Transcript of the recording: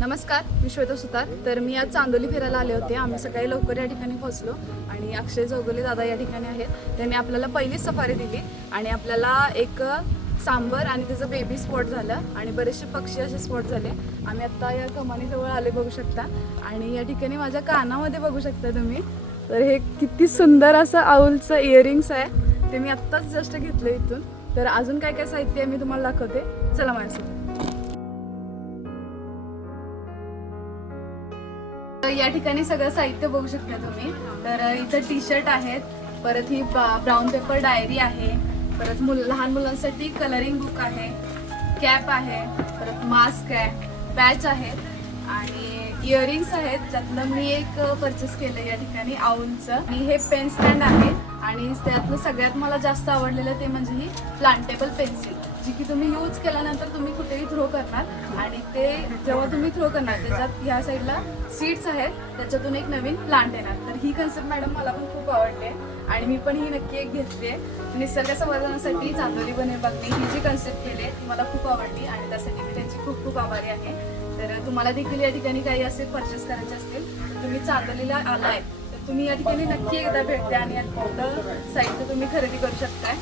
नमस्कार, मी श्वेता सुतार. तर मी आज चांदोली फिरायला आले होते. आम्ही सकाळी लवकर या ठिकाणी पोहोचलो आणि अक्षय चौगुले दादा या ठिकाणी आहेत. त्यांनी आपल्याला पहिलीच सफारी दिली आणि आपल्याला एक सांबर आणि त्याचं बेबी स्पॉट झालं आणि बरेचसे पक्षी असे स्पॉट झाले. आम्ही आत्ता या कमानीजवळ आले बघू शकता आणि या ठिकाणी माझ्या कानामध्ये बघू शकता तुम्ही. तर हे किती सुंदर असं आऊलचं इयरिंग्स आहे, ते मी आत्ताच जस्ट घेतलं इथून. तर अजून काय काय साहित्य आहे मी तुम्हाला दाखवते, चला माझ्यासोबत. या ठिकाणी सगळं साहित्य बघू शकता तुम्ही. तर इथं टी शर्ट आहेत, परत ही ब्राऊन पेपर डायरी आहे, परत लहान मुलांसाठी कलरिंग बुक आहे, कॅप आहे, परत मास्क आहे, बॅच आहे आणि इयरिंग्स आहेत. ज्यातलं मी एक परचेस केलं या ठिकाणी आऊलचं. आणि हे पेन स्टँड आहे आणि त्यातलं सगळ्यात मला जास्त आवडलेलं ते म्हणजे ही प्लांटेबल पेन्सिल, जी की तुम्ही यूज केल्यानंतर तुम्ही कुठेही थ्रो करणार आणि ते जेव्हा तुम्ही थ्रो करणार त्याच्यात ह्या साईडला सीड्स आहेत, त्याच्यातून एक नवीन प्लांट येणार. तर ही कन्सेप्ट मॅडम मला पण खूप आवडली आहे आणि मी पण ही नक्की एक घेतली आहे. निसर्ग संवर्धनासाठी चांदोली बने बागने ही जी कन्सेप्ट केली आहे ती मला खूप आवडली आणि त्यासाठी मी त्यांची खूप खूप आभारी आहे. तर तुम्हाला देखील या ठिकाणी काही असे परचेस करायचे असतील तर तुम्ही चांदोलीला आलाय तर तुम्ही या ठिकाणी नक्की एकदा भेट द्या आणि यातलं साहित्य तुम्ही खरेदी करू शकताय.